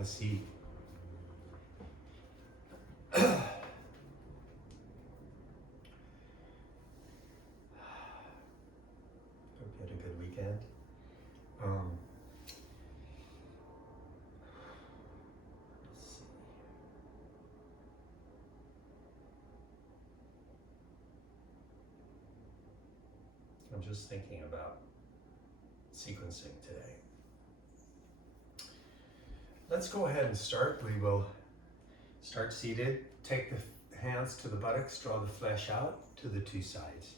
have a seat. Hope you had a good weekend. Let's see. I'm just thinking about sequencing today. Let's go ahead and start. We will start seated. Take the hands to the buttocks, draw the flesh out to the two sides.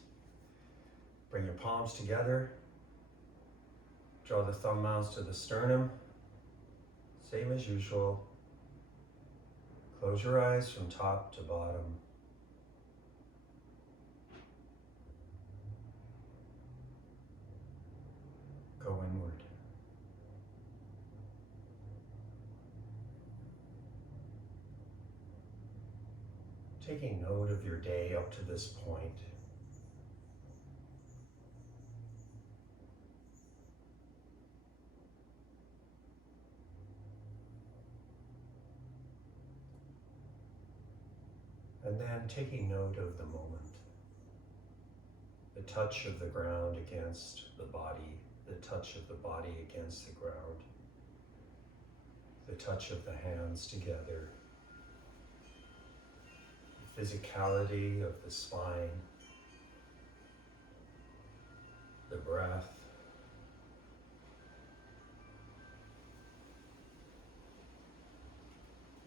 Bring your palms together. Draw the thumb mounds to the sternum. Same as usual. Close your eyes from top to bottom. Go inward. Taking note of your day up to this point. And then taking note of the moment. The touch of the ground against the body, the touch of the body against the ground, the touch of the hands together, the physicality of the spine, the breath.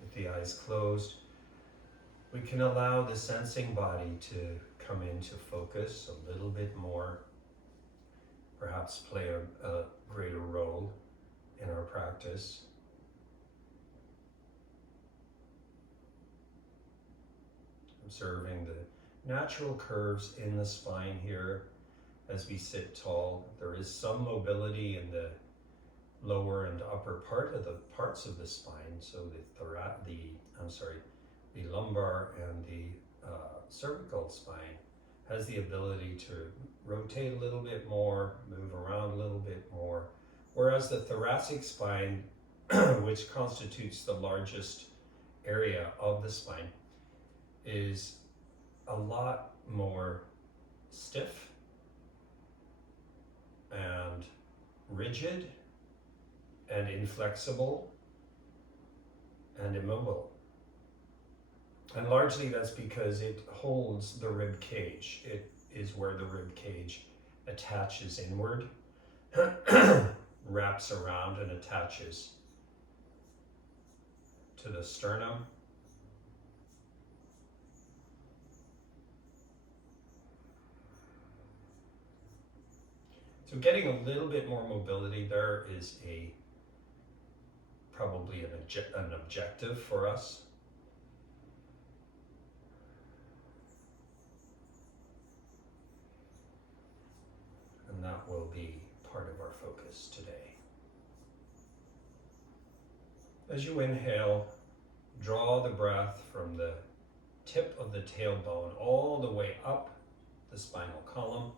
With the eyes closed, we can allow the sensing body to come into focus a little bit more, perhaps play a greater role in our practice. Observing the natural curves in the spine here as we sit tall. There is some mobility in the lower and upper parts of the spine, so the lumbar and the cervical spine has the ability to rotate a little bit more, move around a little bit more, whereas the thoracic spine, which constitutes the largest area of the spine, is a lot more stiff and rigid and inflexible and immobile. And largely that's because it holds the rib cage. It is where the rib cage attaches inward, wraps around and attaches to the sternum. So getting a little bit more mobility there is probably an objective for us. And that will be part of our focus today. As you inhale, draw the breath from the tip of the tailbone all the way up the spinal column,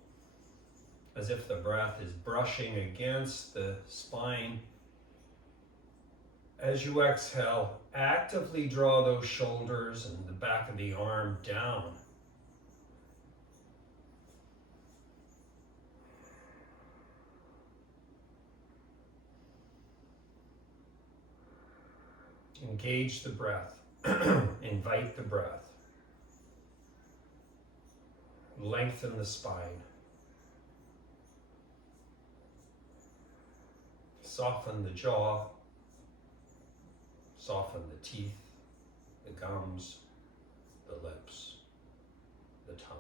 as if the breath is brushing against the spine. As you exhale, actively draw those shoulders and the back of the arm down. Engage the breath. Invite the breath. Lengthen the spine. Soften the jaw. Soften the teeth, the gums, the lips, the tongue.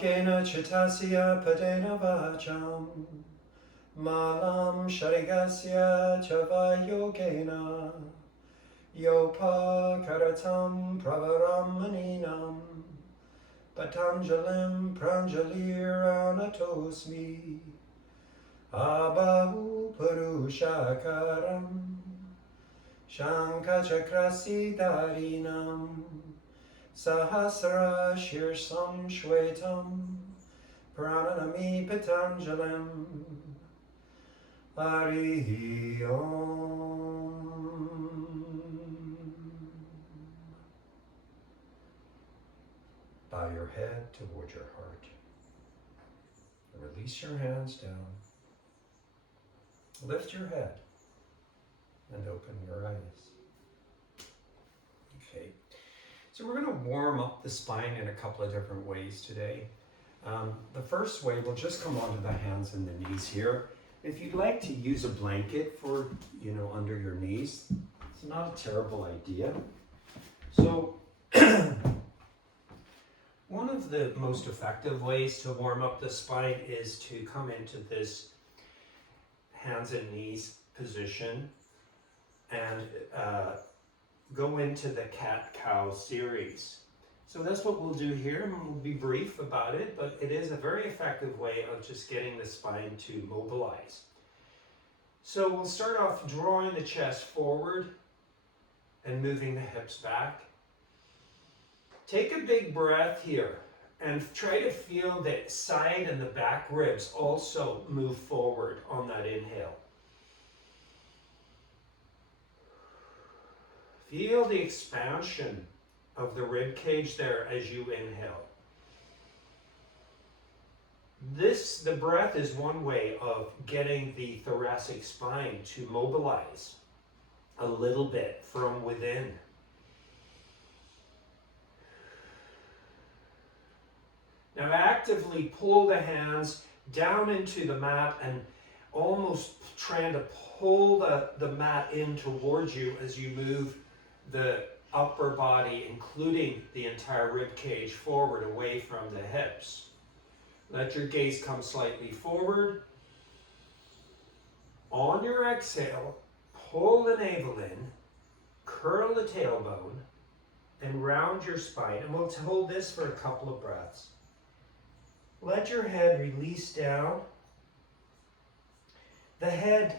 Yogena chitasya padena vacham malam sharigasya chava yogena yopa karatam pravaramanenam patanjalim pranjalir anatosmi abahu purushakaram shankachakrasi darinam Sahasra Shirsam Shwetam Prananami Patanjalam Harihi Om. Bow your head toward your heart. Release your hands down. Lift your head and open your eyes. Okay. So we're going to warm up the spine in a couple of different ways today. The first way, we'll just come onto the hands and the knees here. If you'd like to use a blanket for, under your knees, it's not a terrible idea. So one of the most effective ways to warm up the spine is to come into this hands and knees position and go into the cat-cow series. So that's what we'll do here, and we'll be brief about it, but it is a very effective way of just getting the spine to mobilize. So we'll start off drawing the chest forward and moving the hips back. Take a big breath here and try to feel the side and the back ribs also move forward on that inhale. Feel the expansion of the rib cage there as you inhale. The breath is one way of getting the thoracic spine to mobilize a little bit from within. Now actively pull the hands down into the mat and almost trying to pull the mat in towards you as you move the upper body, including the entire rib cage, forward away from the hips. Let your gaze come slightly forward. On your exhale, pull the navel in, curl the tailbone, and round your spine. And we'll hold this for a couple of breaths. Let your head release down. The head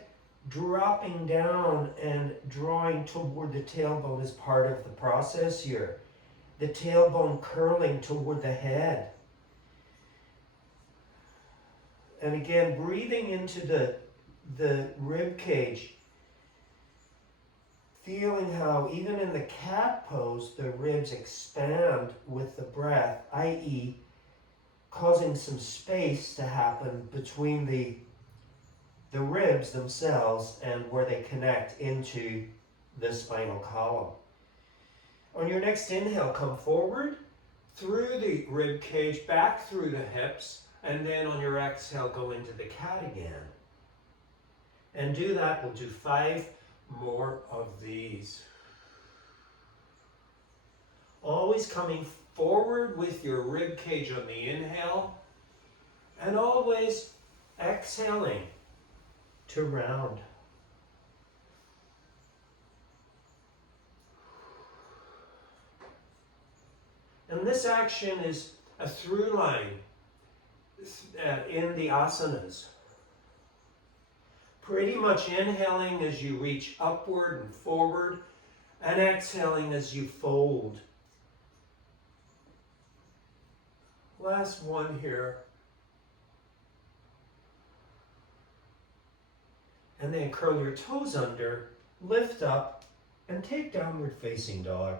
dropping down and drawing toward the tailbone is part of the process here. The tailbone curling toward the head. And again, breathing into the rib cage, feeling how even in the cat pose, the ribs expand with the breath, i.e., causing some space to happen between the ribs themselves and where they connect into the spinal column. On your next inhale, come forward through the rib cage, back through the hips, and then on your exhale, go into the cat again. And do that, we'll do 5 more of these. Always coming forward with your rib cage on the inhale, and always exhaling to round. And this action is a through line in the asanas. Pretty much inhaling as you reach upward and forward, and exhaling as you fold. Last one here. And then curl your toes under, lift up, and take downward facing dog.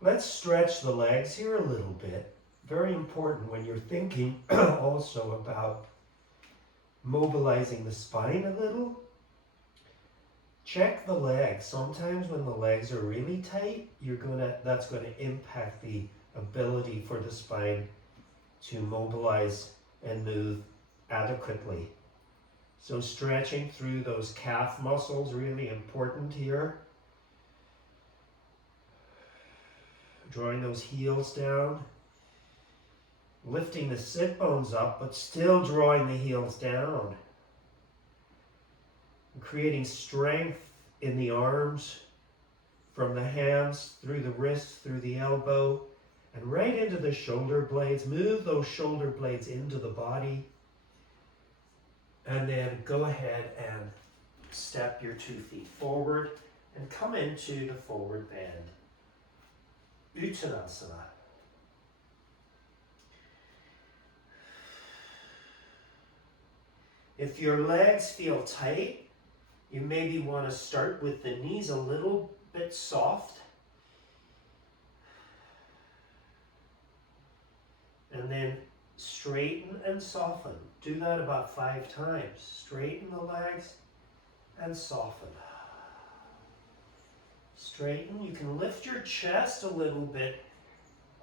Let's stretch the legs here a little bit. Very important when you're thinking also about mobilizing the spine a little. Check the legs. Sometimes when the legs are really tight, that's going to impact the ability for the spine to mobilize and move adequately. So stretching through those calf muscles, really important here. Drawing those heels down. lifting the sit bones up, but still drawing the heels down. And creating strength in the arms, from the hands, through the wrists, through the elbow, and right into the shoulder blades. Move those shoulder blades into the body. And then go ahead and step your 2 feet forward and come into the forward bend. Uttanasana. If your legs feel tight, you maybe want to start with the knees a little bit soft. And then straighten and soften. Do that about 5 times. Straighten the legs and soften. Straighten. You can lift your chest a little bit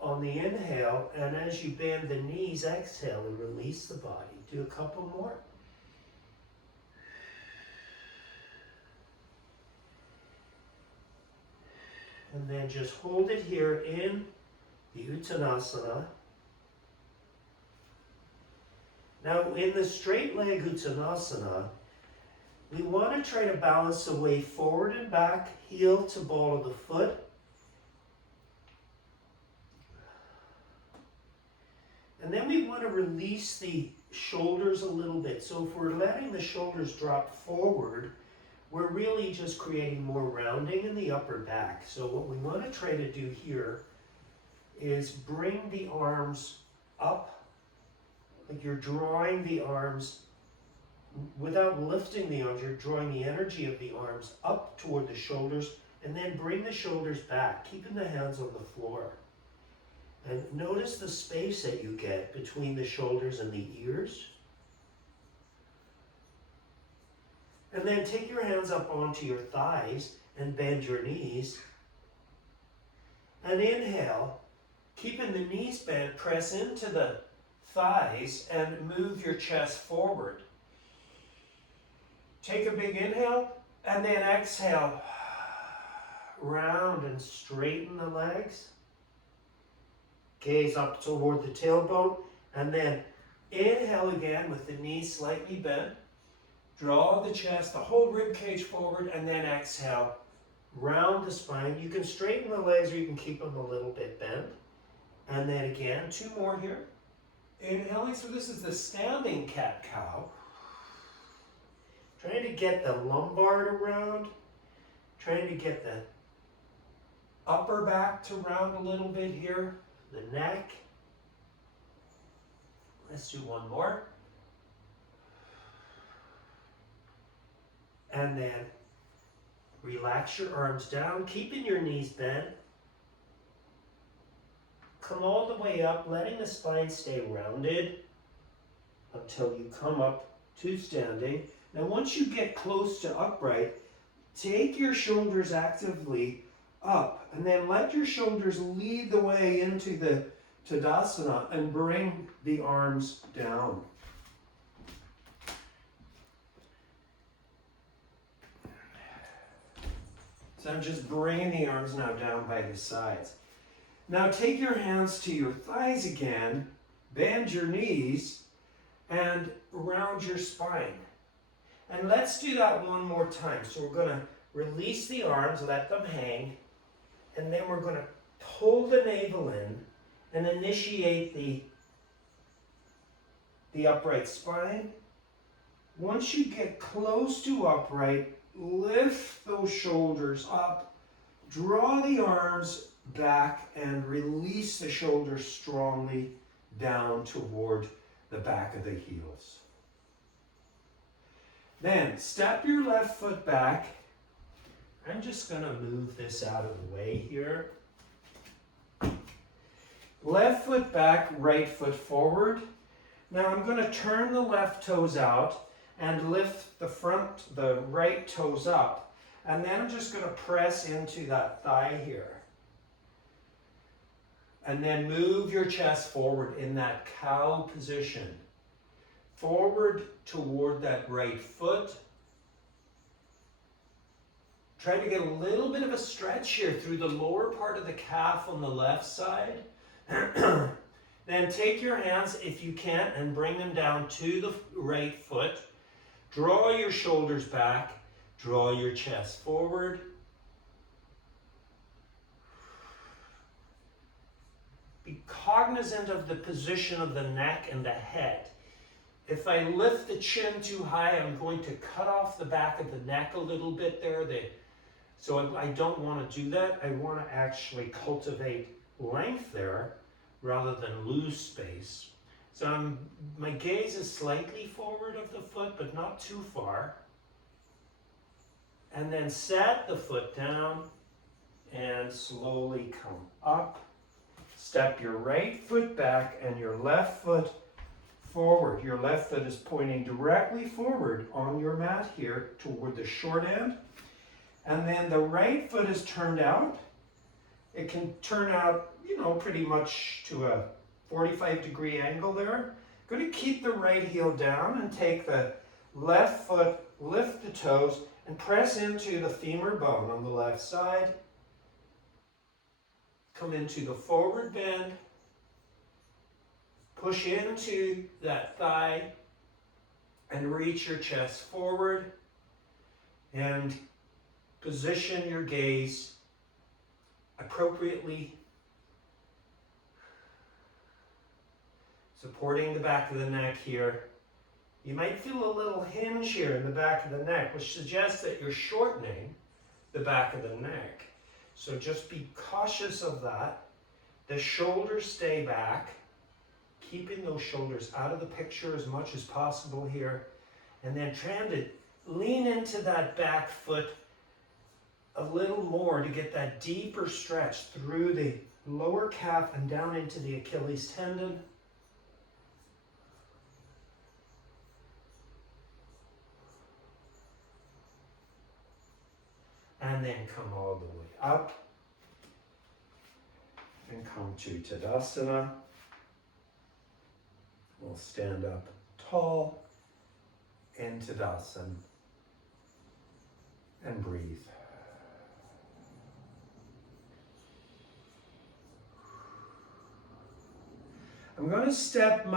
on the inhale, and as you bend the knees, exhale and release the body. Do a couple more. And then just hold it here in the Uttanasana. Now, in the straight leg Uttanasana, we want to try to balance the weight forward and back, heel to ball of the foot. And then we want to release the shoulders a little bit. So if we're letting the shoulders drop forward, we're really just creating more rounding in the upper back. So what we want to try to do here is bring the arms up, like you're drawing the arms, without lifting the arms, you're drawing the energy of the arms up toward the shoulders, and then bring the shoulders back, keeping the hands on the floor. And notice the space that you get between the shoulders and the ears. And then take your hands up onto your thighs and bend your knees. And inhale, keeping the knees bent, press into the thighs and move your chest forward. Take a big inhale and then exhale. Round and straighten the legs. Gaze up toward the tailbone, and then inhale again with the knees slightly bent. Draw the chest, the whole rib cage forward, and then exhale. Round the spine. You can straighten the legs or you can keep them a little bit bent. And then again, 2 more here. Inhaling, so this is the standing cat-cow. Trying to get the lumbar to round. Trying to get the upper back to round a little bit here. The neck. Let's do 1 more. And then relax your arms down, keeping your knees bent. Come all the way up, letting the spine stay rounded until you come up to standing. Now once you get close to upright, take your shoulders actively up and then let your shoulders lead the way into the Tadasana and bring the arms down. So I'm just bringing the arms now down by the sides. Now take your hands to your thighs again, bend your knees, and round your spine. And let's do that 1 more time. So we're going to release the arms, let them hang, and then we're going to pull the navel in and initiate the upright spine. Once you get close to upright, lift those shoulders up, draw the arms back, and release the shoulders strongly down toward the back of the heels. Then step your left foot back. I'm just going to move this out of the way here. Left foot back, right foot forward. Now I'm going to turn the left toes out and lift the right toes up. And then I'm just going to press into that thigh here. And then move your chest forward in that cow position. Forward toward that right foot. Try to get a little bit of a stretch here through the lower part of the calf on the left side. Then take your hands, if you can, and bring them down to the right foot. Draw your shoulders back. Draw your chest forward. Be cognizant of the position of the neck and the head. If I lift the chin too high, I'm going to cut off the back of the neck a little bit there. So I don't want to do that. I want to actually cultivate length there rather than lose space. So my gaze is slightly forward of the foot, but not too far. And then set the foot down and slowly come up. Step your right foot back and your left foot forward. Your left foot is pointing directly forward on your mat here toward the short end. And then the right foot is turned out. It can turn out, pretty much to a 45-degree angle there. Going to keep the right heel down and take the left foot, lift the toes, and press into the femur bone on the left side. Come into the forward bend. Push into that thigh and reach your chest forward and position your gaze appropriately, supporting the back of the neck here. You might feel a little hinge here in the back of the neck, which suggests that you're shortening the back of the neck. So just be cautious of that. The shoulders stay back, keeping those shoulders out of the picture as much as possible here. And then trying to lean into that back foot a little more to get that deeper stretch through the lower calf and down into the Achilles tendon. And then come all the way up and come to Tadasana. We'll stand up tall in Tadasana and breathe. I'm going to step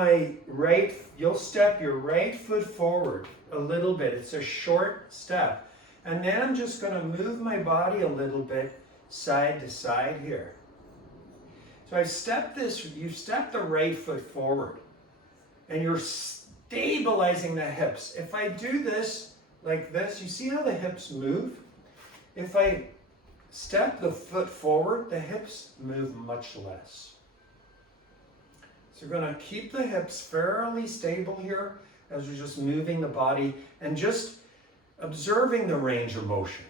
you'll step your right foot forward a little bit. It's a short step. And then I'm just going to move my body a little bit side to side here. So you've stepped the right foot forward and you're stabilizing the hips. If I do this like this, you see how the hips move? If I step the foot forward, the hips move much less. So we're going to keep the hips fairly stable here as we're just moving the body and just observing the range of motion.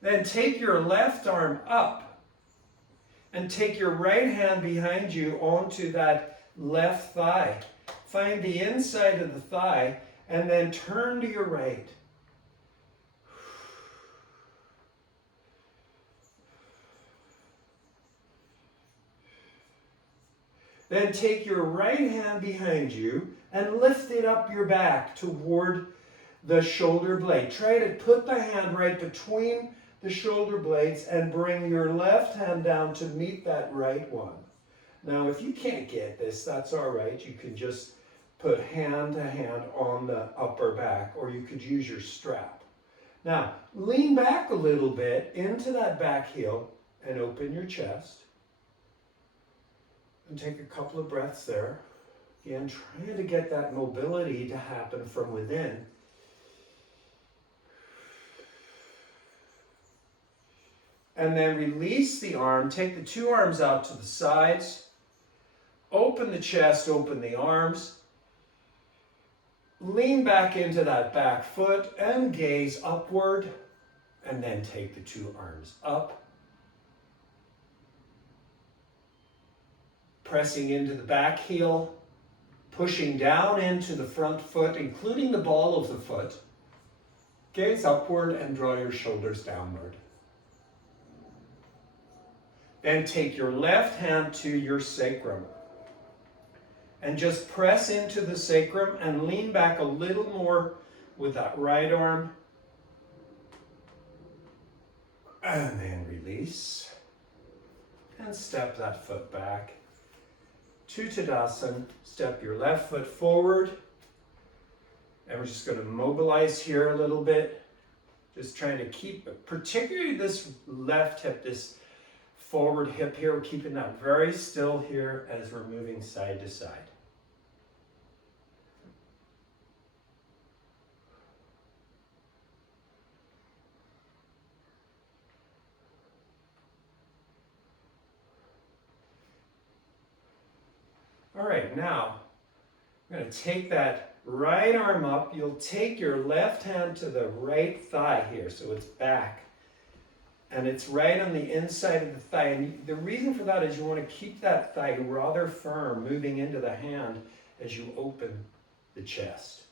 Then take your left arm up and take your right hand behind you onto that left thigh. Find the inside of the thigh and then turn to your right. Then take your right hand behind you and lift it up your back toward the shoulder blade. Try to put the hand right between the shoulder blades and bring your left hand down to meet that right one. Now, if you can't get this, that's all right. You can just put hand to hand on the upper back, or you could use your strap. Now, lean back a little bit into that back heel and open your chest. And take a couple of breaths there. Again, trying to get that mobility to happen from within. And then release the arm. Take the two arms out to the sides. Open the chest, open the arms. Lean back into that back foot and gaze upward. And then take the two arms up. Pressing into the back heel, pushing down into the front foot, including the ball of the foot. Gaze upward and draw your shoulders downward. Then take your left hand to your sacrum and just press into the sacrum and lean back a little more with that right arm. And then release. And step that foot back to Tadasana. Step your left foot forward. And we're just going to mobilize here a little bit. Just trying to keep, particularly this left hip, this forward hip here. We're keeping that very still here as we're moving side to side. All right, now I'm going to take that right arm up. You'll take your left hand to the right thigh here, so it's back. And it's right on the inside of the thigh. And the reason for that is you want to keep that thigh rather firm moving into the hand as you open the chest.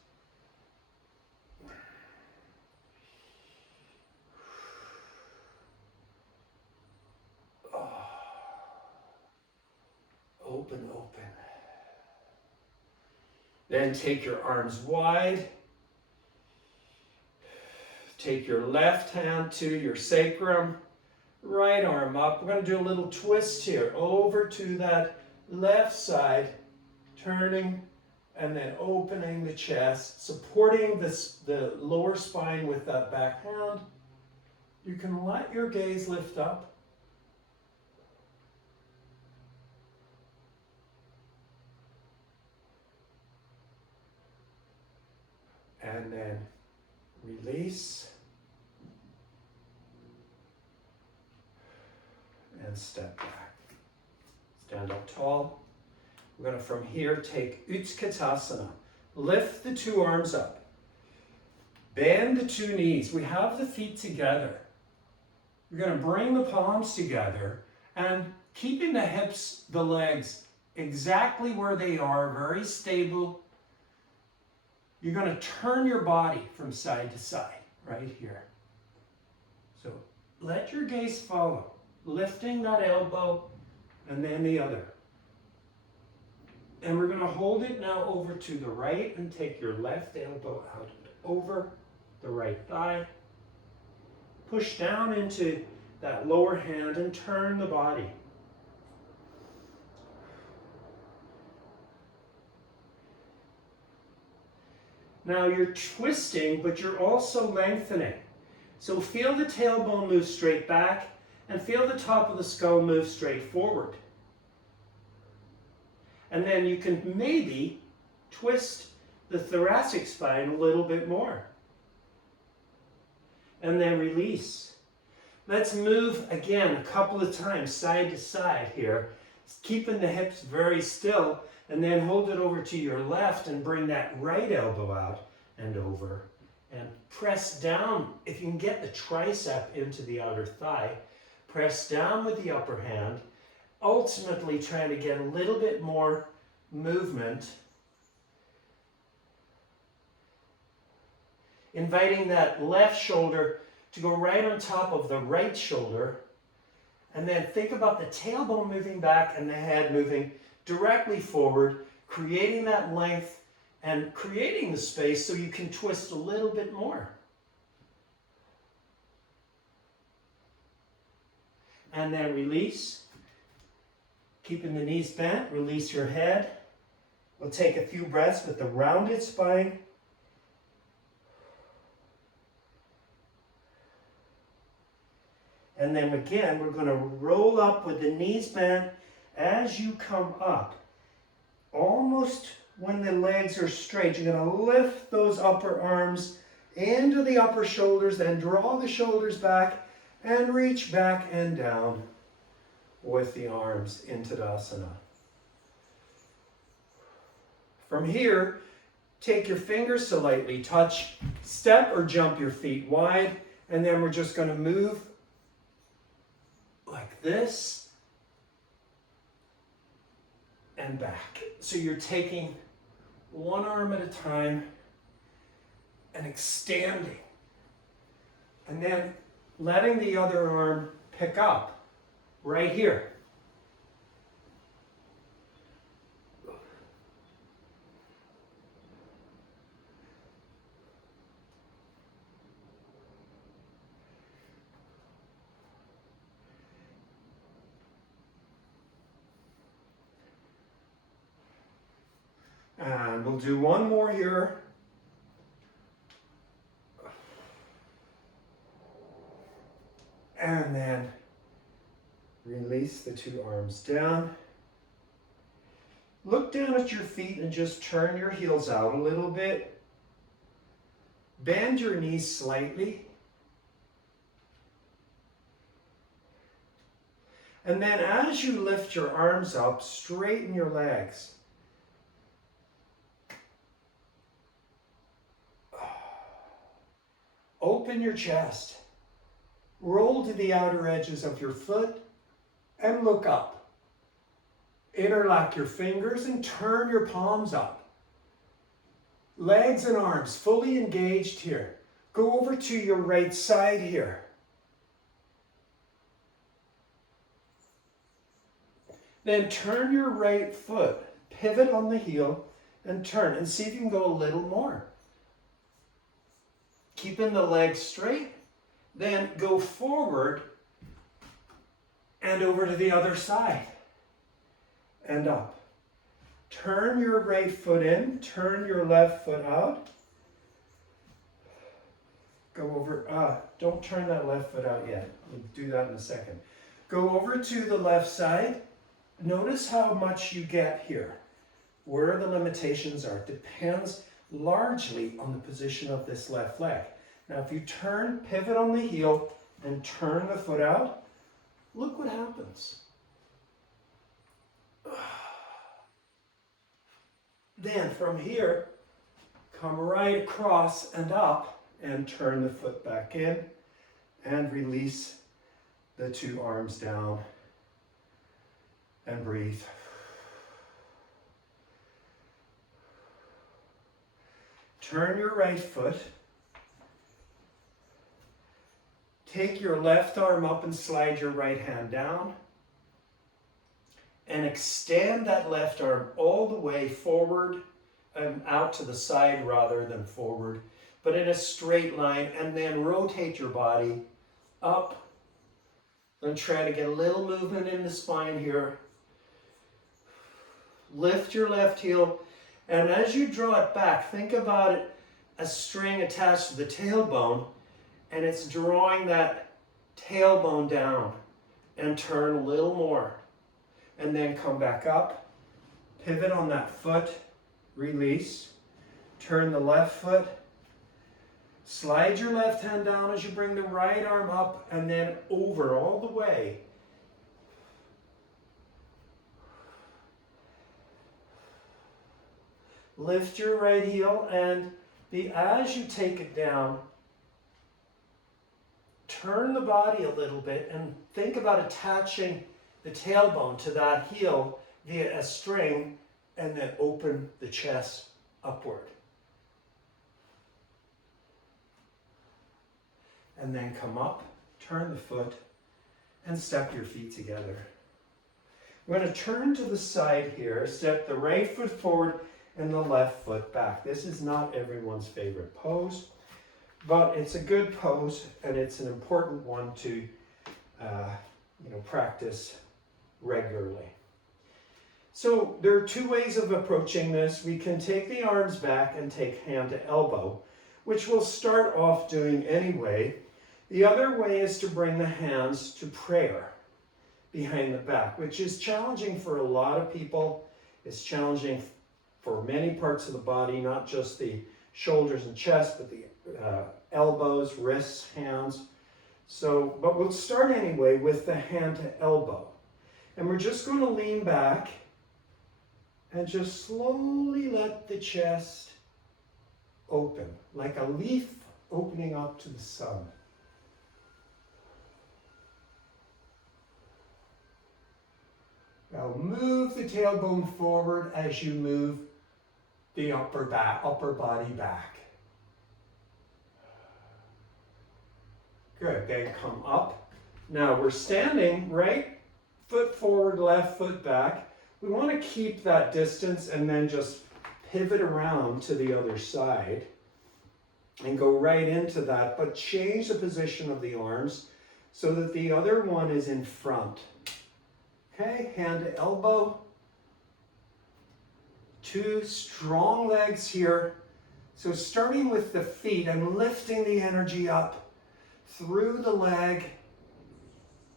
Open, open. Then take your arms wide. Take your left hand to your sacrum, right arm up. We're going to do a little twist here, over to that left side, turning and then opening the chest, supporting the lower spine with that back hand. You can let your gaze lift up. And then release. And step back. Stand up tall. We're going to, from here, take Utkatasana. Lift the two arms up. Bend the two knees. We have the feet together. We're going to bring the palms together and keeping the hips, the legs, exactly where they are, very stable. You're going to turn your body from side to side, right here. So let your gaze follow, lifting that elbow and then the other. And we're going to hold it now over to the right and take your left elbow out over the right thigh. Push down into that lower hand and turn the body. Now you're twisting, but you're also lengthening. So feel the tailbone move straight back and feel the top of the skull move straight forward. And then you can maybe twist the thoracic spine a little bit more. And then release. Let's move again a couple of times side to side here, keeping the hips very still. And then hold it over to your left and bring that right elbow out and over. And press down. If you can get the tricep into the outer thigh, press down with the upper hand, ultimately trying to get a little bit more movement. Inviting that left shoulder to go right on top of the right shoulder. And then think about the tailbone moving back and the head moving directly forward, creating that length and creating the space so you can twist a little bit more. And then release. Keeping the knees bent, release your head. We'll take a few breaths with the rounded spine. And then again, we're going to roll up with the knees bent. As you come up, almost when the legs are straight, you're going to lift those upper arms into the upper shoulders, then draw the shoulders back and reach back and down with the arms into Tadasana. From here, take your fingers to lightly touch, step or jump your feet wide, and then we're just going to move like this. And back. So you're taking one arm at a time and extending. And then letting the other arm pick up right here. And we'll do one more here. And then release the two arms down. Look down at your feet and just turn your heels out a little bit. Bend your knees slightly. And then as you lift your arms up, straighten your legs. Open your chest. Roll to the outer edges of your foot and look up. Interlock your fingers and turn your palms up. Legs and arms fully engaged here. Go over to your right side here. Then turn your right foot, pivot on the heel, and turn. And see if you can go a little more. Keeping the legs straight. Then go forward and over to the other side. And up. Turn your right foot in, turn your left foot out. Go over, don't turn that left foot out yet. We'll do that in a second. Go over to the left side. Notice how much you get here. Where the limitations are depends largely on the position of this left leg. Now if you turn, pivot on the heel and turn the foot out, look what happens. Then from here, come right across and up and turn the foot back in and release the two arms down and breathe. Turn your right foot. Take your left arm up and slide your right hand down. And extend that left arm all the way forward and out to the side rather than forward, but in a straight line, and then rotate your body up. And try to get a little movement in the spine here. Lift your left heel, and as you draw it back, think about it as string attached to the tailbone, and it's drawing that tailbone down, and turn a little more. And then come back up, pivot on that foot, release, turn the left foot, slide your left hand down as you bring the right arm up and then over all the way. Lift your right heel and as you take it down, turn the body a little bit and think about attaching the tailbone to that heel via a string, and then open the chest upward. And then come up, turn the foot, and step your feet together. We're going to turn to the side here, step the right foot forward and the left foot back. This is not everyone's favorite pose, but it's a good pose and it's an important one to practice regularly. So there are two ways of approaching this. We can take the arms back and take hand to elbow, which we'll start off doing anyway. The other way is to bring the hands to prayer behind the back, which is challenging for a lot of people. It's challenging for many parts of the body, not just the shoulders and chest, but the elbows, wrists, hands. But we'll start anyway with the hand to elbow. And we're just going to lean back and just slowly let the chest open, like a leaf opening up to the sun. Now move the tailbone forward as you move the upper body back. Good, then come up. Now we're standing, right foot forward, left foot back. We want to keep that distance and then just pivot around to the other side and go right into that, but change the position of the arms so that the other one is in front. Okay, hand to elbow. 2 strong legs here. So starting with the feet, I'm lifting the energy up through the leg,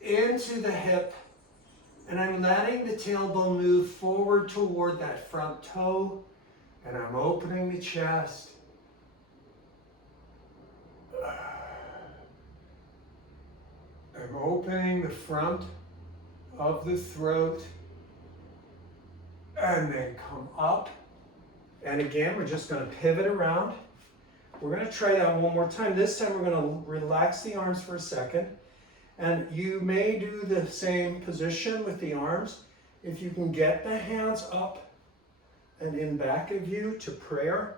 into the hip, and I'm letting the tailbone move forward toward that front toe, and I'm opening the chest. I'm opening the front of the throat, and then come up. And again, we're just going to pivot around. We're going to try that one more time. This time we're going to relax the arms for a second. And you may do the same position with the arms. If you can get the hands up and in back of you to prayer,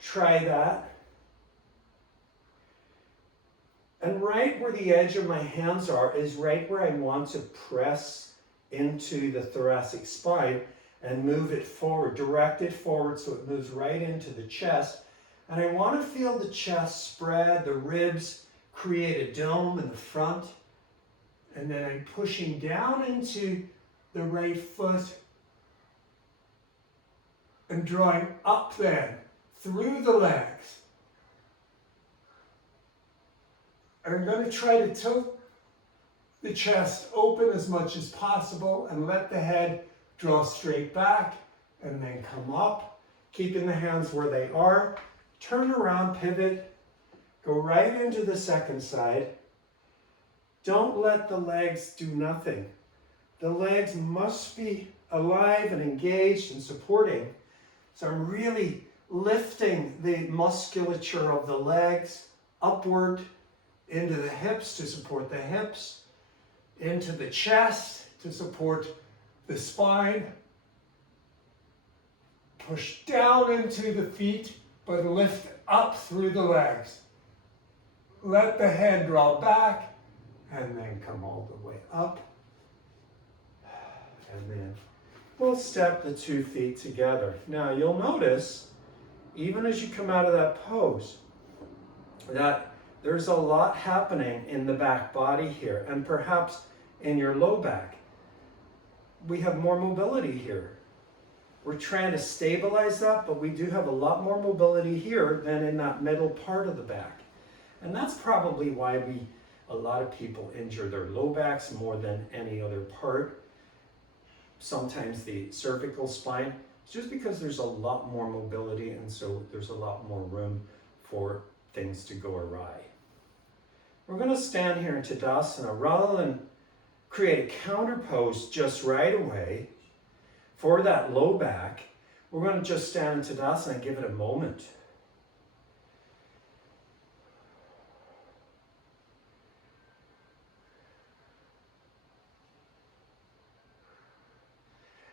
try that. And right where the edge of my hands are is right where I want to press into the thoracic spine and move it forward, direct it forward so it moves right into the chest. And I want to feel the chest spread, the ribs create a dome in the front. And then I'm pushing down into the right foot and drawing up then through the legs. I'm going to try to tilt the chest open as much as possible and let the head draw straight back and then come up, keeping the hands where they are. Turn around, pivot, go right into the second side. Don't let the legs do nothing. The legs must be alive and engaged and supporting. So I'm really lifting the musculature of the legs upward into the hips to support the hips, into the chest to support the spine. Push down into the feet, but lift up through the legs. Let the head draw back, and then come all the way up. And then we'll step the 2 feet together. Now you'll notice, even as you come out of that pose, that there's a lot happening in the back body here, and perhaps in your low back. We have more mobility here. We're trying to stabilize that, but we do have a lot more mobility here than in that middle part of the back. And that's probably why a lot of people injure their low backs more than any other part. Sometimes the cervical spine. It's just because there's a lot more mobility, and so there's a lot more room for things to go awry. We're going to stand here in Tadasana rather than create a counter pose just right away for that low back. We're going to just stand in Tadasana and give it a moment.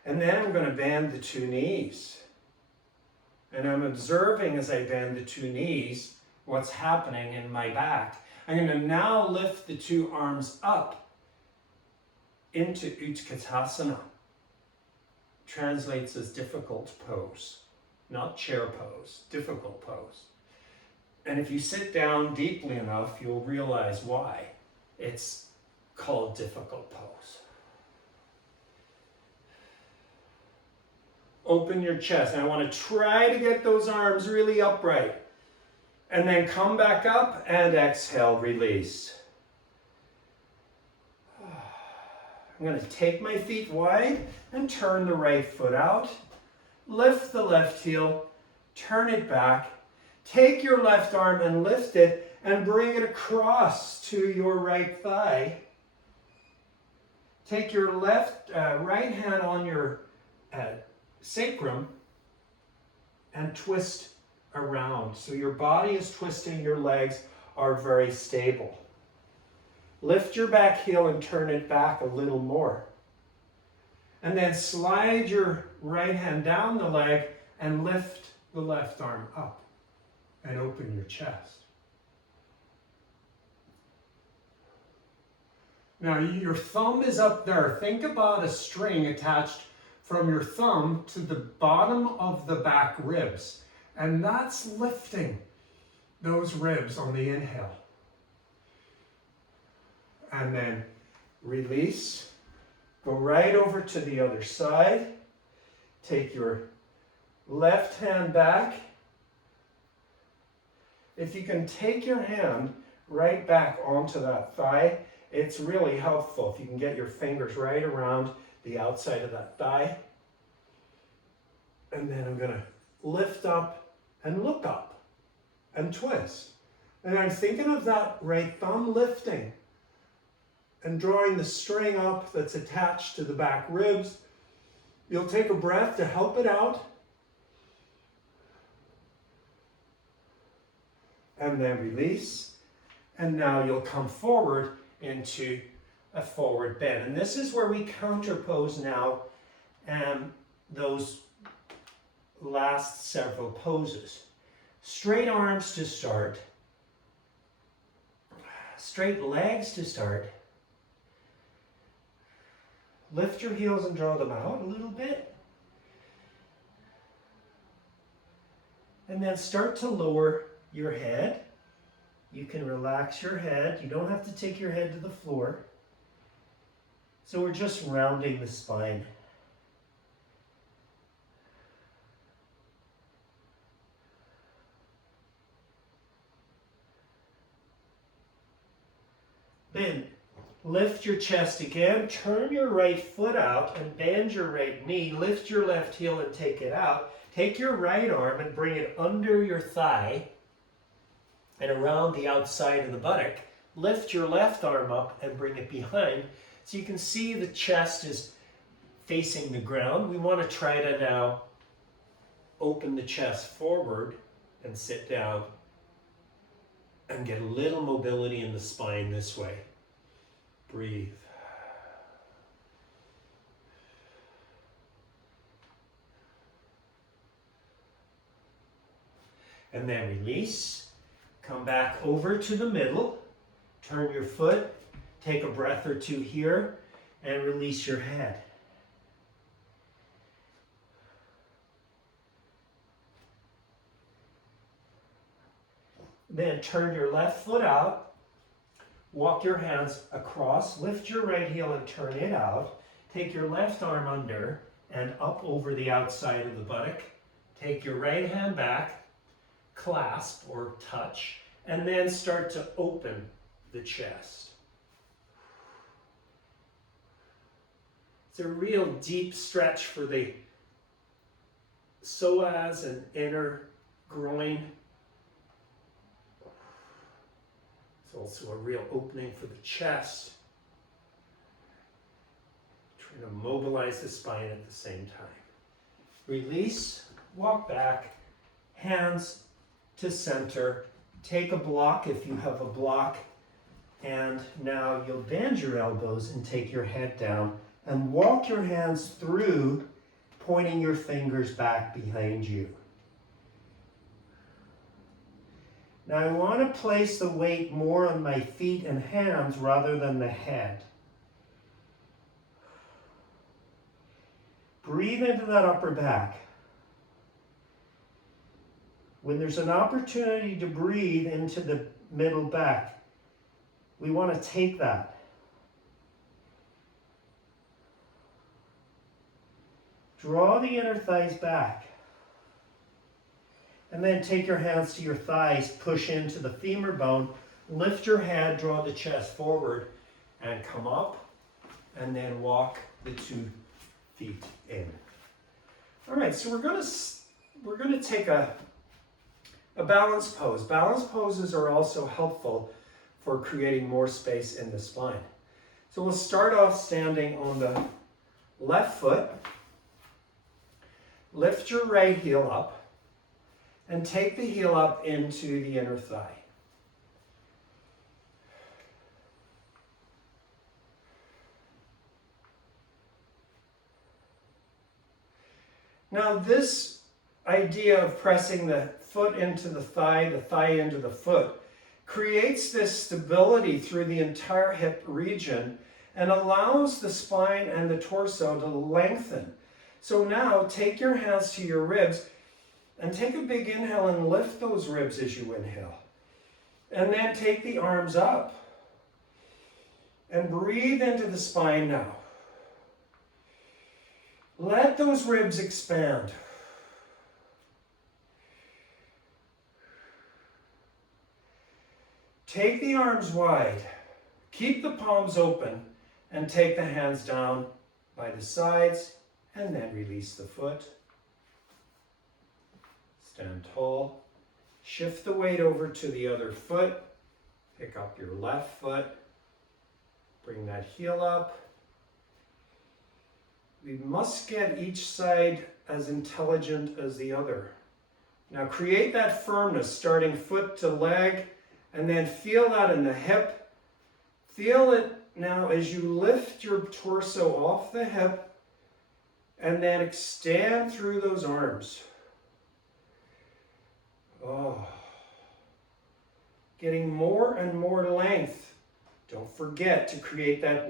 And then I'm going to bend the 2 knees. And I'm observing as I bend the 2 knees what's happening in my back. I'm going to now lift the 2 arms up into Utkatasana. Translates as difficult pose, not chair pose, difficult pose. And if you sit down deeply enough, you'll realize why it's called difficult pose. Open your chest. And I want to try to get those arms really upright. And then come back up and exhale, release. I'm going to take my feet wide and turn the right foot out. Lift the left heel, turn it back. Take your left arm and lift it and bring it across to your right thigh. Take your right hand on your sacrum and twist around. So your body is twisting, your legs are very stable. Lift your back heel and turn it back a little more. And then slide your right hand down the leg and lift the left arm up and open your chest. Now your thumb is up there. Think about a string attached from your thumb to the bottom of the back ribs. And that's lifting those ribs on the inhale. And then release. Go right over to the other side. Take your left hand back. If you can take your hand right back onto that thigh, it's really helpful. If you can get your fingers right around the outside of that thigh. And then I'm going to lift up and look up and twist. And I'm thinking of that right thumb lifting and drawing the string up that's attached to the back ribs. You'll take a breath to help it out. And then release. And now you'll come forward into a forward bend. And this is where we counterpose now those last several poses. Straight arms to start. Straight legs to start. Lift your heels and draw them out a little bit. And then start to lower your head. You can relax your head. You don't have to take your head to the floor. So we're just rounding the spine. Then lift your chest again, turn your right foot out and bend your right knee, lift your left heel and take it out. Take your right arm and bring it under your thigh and around the outside of the buttock. Lift your left arm up and bring it behind. So you can see the chest is facing the ground. We want to try to now open the chest forward and sit down and get a little mobility in the spine this way. Breathe. And then release. Come back over to the middle. Turn your foot. Take a breath or two here and release your head. Then turn your left foot out. Walk your hands across. Lift your right heel and turn it out. Take your left arm under and up over the outside of the buttock. Take your right hand back. Clasp or touch. And then start to open the chest. It's a real deep stretch for the psoas and inner groin. It's also a real opening for the chest. Trying to mobilize the spine at the same time. Release, walk back, hands to center. Take a block if you have a block. And now you'll bend your elbows and take your head down and walk your hands through, pointing your fingers back behind you. Now I want to place the weight more on my feet and hands rather than the head. Breathe into that upper back. When there's an opportunity to breathe into the middle back, we want to take that. Draw the inner thighs back. And then take your hands to your thighs, push into the femur bone, lift your head, draw the chest forward, and come up, and then walk the 2 feet in. All right, so we're gonna take a balanced pose. Balanced poses are also helpful for creating more space in the spine. So we'll start off standing on the left foot. Lift your right heel up and take the heel up into the inner thigh. Now this idea of pressing the foot into the thigh into the foot, creates this stability through the entire hip region and allows the spine and the torso to lengthen. So now take your hands to your ribs and take a big inhale and lift those ribs as you inhale. And then take the arms up and breathe into the spine now. Let those ribs expand. Take the arms wide. Keep the palms open and take the hands down by the sides and then release the foot. Stand tall. Shift the weight over to the other foot. Pick up your left foot. Bring that heel up. We must get each side as intelligent as the other. Now create that firmness, starting foot to leg, and then feel that in the hip. Feel it now as you lift your torso off the hip and then extend through those arms. Oh. Getting more and more length. Don't forget to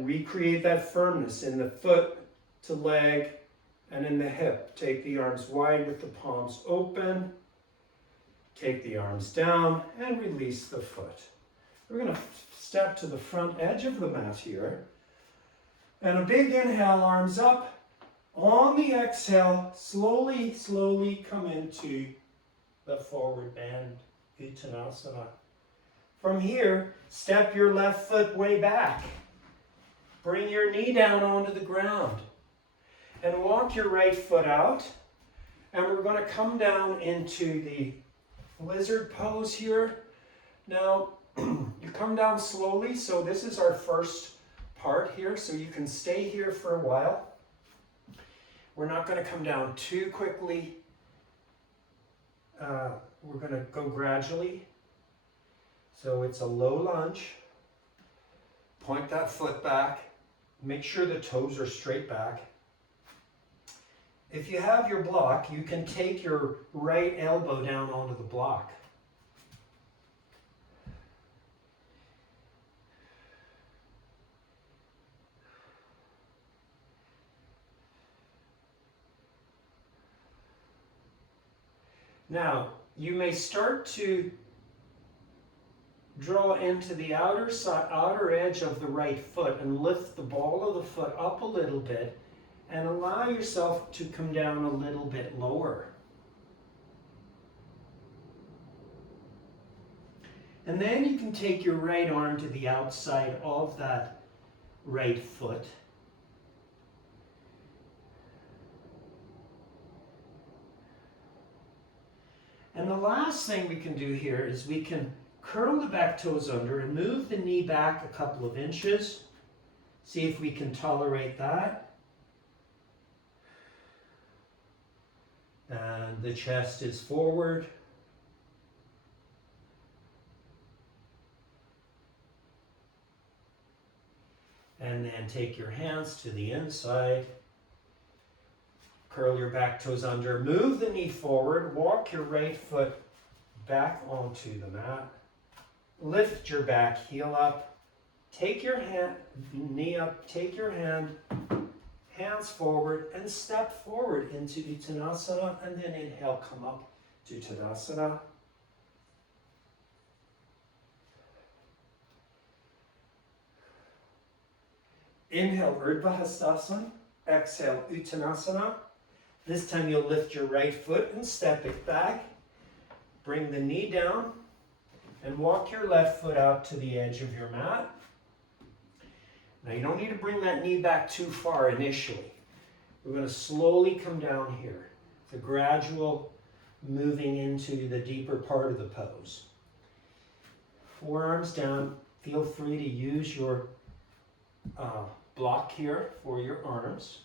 recreate that firmness in the foot to leg and in the hip. Take the arms wide with the palms open. Take the arms down and release the foot. We're going to step to the front edge of the mat here. And a big inhale, arms up. On the exhale, slowly, slowly come into the forward bend, Uttanasana. From here, step your left foot way back. Bring your knee down onto the ground. And walk your right foot out. And we're going to come down into the lizard pose here. Now, you come down slowly, so this is our first part here, so you can stay here for a while. We're not going to come down too quickly. We're going to go gradually. So it's a low lunge. Point that foot back. Make sure the toes are straight back. If you have your block, you can take your right elbow down onto the block. Now, you may start to draw into the outer edge of the right foot and lift the ball of the foot up a little bit and allow yourself to come down a little bit lower. And then you can take your right arm to the outside of that right foot. And the last thing we can do here is we can curl the back toes under and move the knee back a couple of inches. See if we can tolerate that. And the chest is forward. And then take your hands to the inside. Curl your back toes under. Move the knee forward. Walk your right foot back onto the mat. Lift your back heel up. Take your knee up. Take your hands forward and step forward into Uttanasana, and then inhale, come up to Tadasana. Inhale, Urdhva Hastasana. Exhale, Uttanasana. This time you'll lift your right foot and step it back. Bring the knee down and walk your left foot out to the edge of your mat. Now you don't need to bring that knee back too far initially. We're going to slowly come down here. It's a gradual moving into the deeper part of the pose. Forearms down. Feel free to use your block here for your arms.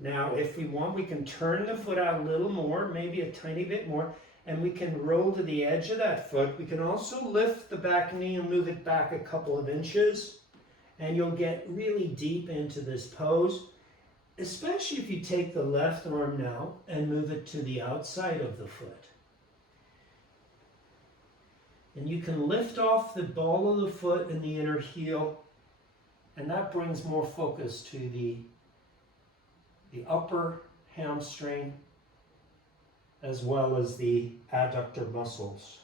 Now, if we want, we can turn the foot out a little more, maybe a tiny bit more, and we can roll to the edge of that foot. We can also lift the back knee and move it back a couple of inches, and you'll get really deep into this pose, especially if you take the left arm now and move it to the outside of the foot. And you can lift off the ball of the foot and the inner heel, and that brings more focus to the upper hamstring as well as the adductor muscles.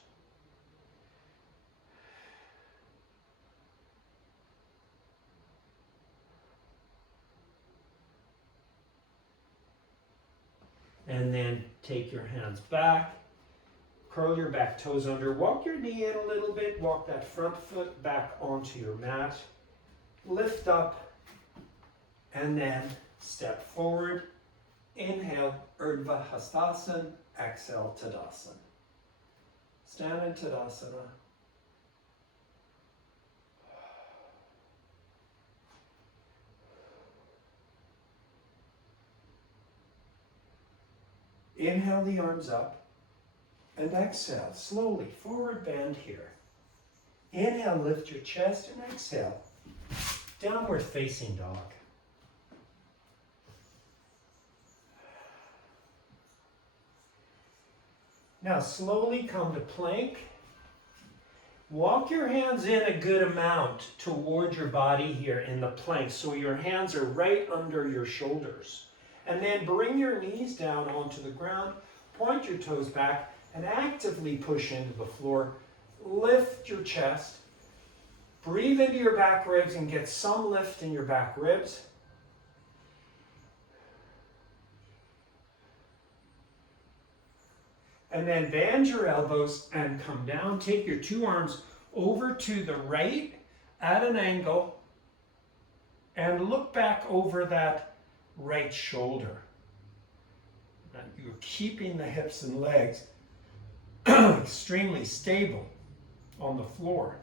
And then take your hands back, curl your back toes under, walk your knee in a little bit, walk that front foot back onto your mat, lift up, and then step forward. Inhale, Urdhva Hastasana, exhale, Tadasana. Stand in Tadasana. Inhale the arms up and exhale, slowly, forward bend here. Inhale, lift your chest and exhale, downward facing dog. Now slowly come to plank. Walk your hands in a good amount toward your body here in the plank so your hands are right under your shoulders. And then bring your knees down onto the ground, point your toes back, and actively push into the floor. Lift your chest. Breathe into your back ribs and get some lift in your back ribs. And then bend your elbows and come down. Take your two arms over to the right at an angle and look back over that right shoulder. Now you're keeping the hips and legs extremely stable on the floor.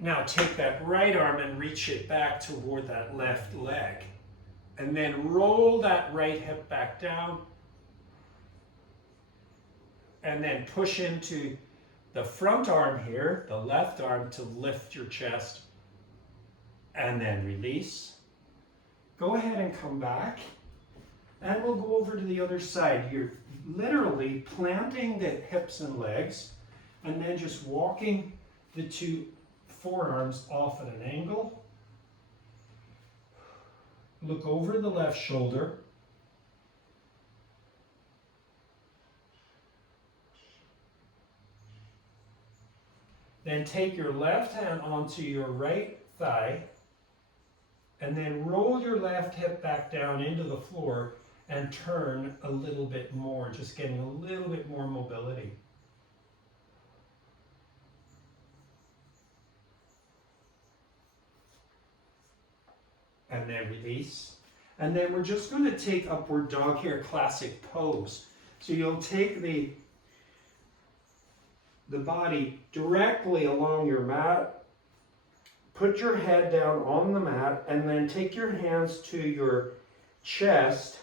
Now take that right arm and reach it back toward that left leg. And then roll that right hip back down. And then push into the front arm here, the left arm, to lift your chest. And then release. Go ahead and come back. And we'll go over to the other side. You're literally planting the hips and legs and then just walking the two forearms off at an angle. Look over the left shoulder. Then take your left hand onto your right thigh and then roll your left hip back down into the floor and turn a little bit more, just getting a little bit more mobility. And then release. And then we're just going to take upward dog here, classic pose. So you'll take the body directly along your mat, put your head down on the mat, and then take your hands to your chest,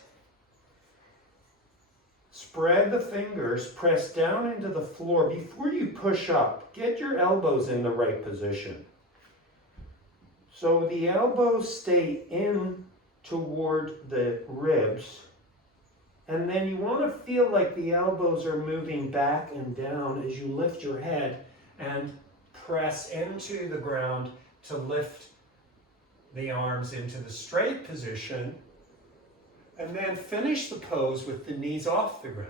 spread the fingers, press down into the floor. Before you push up, get your elbows in the right position. So the elbows stay in toward the ribs. And then you want to feel like the elbows are moving back and down as you lift your head and press into the ground to lift the arms into the straight position. And then finish the pose with the knees off the ground.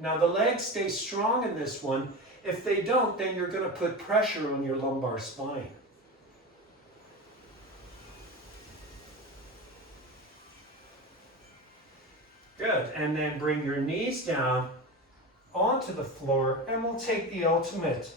Now the legs stay strong in this one. If they don't, then you're going to put pressure on your lumbar spine. Good, and then bring your knees down onto the floor and we'll take the ultimate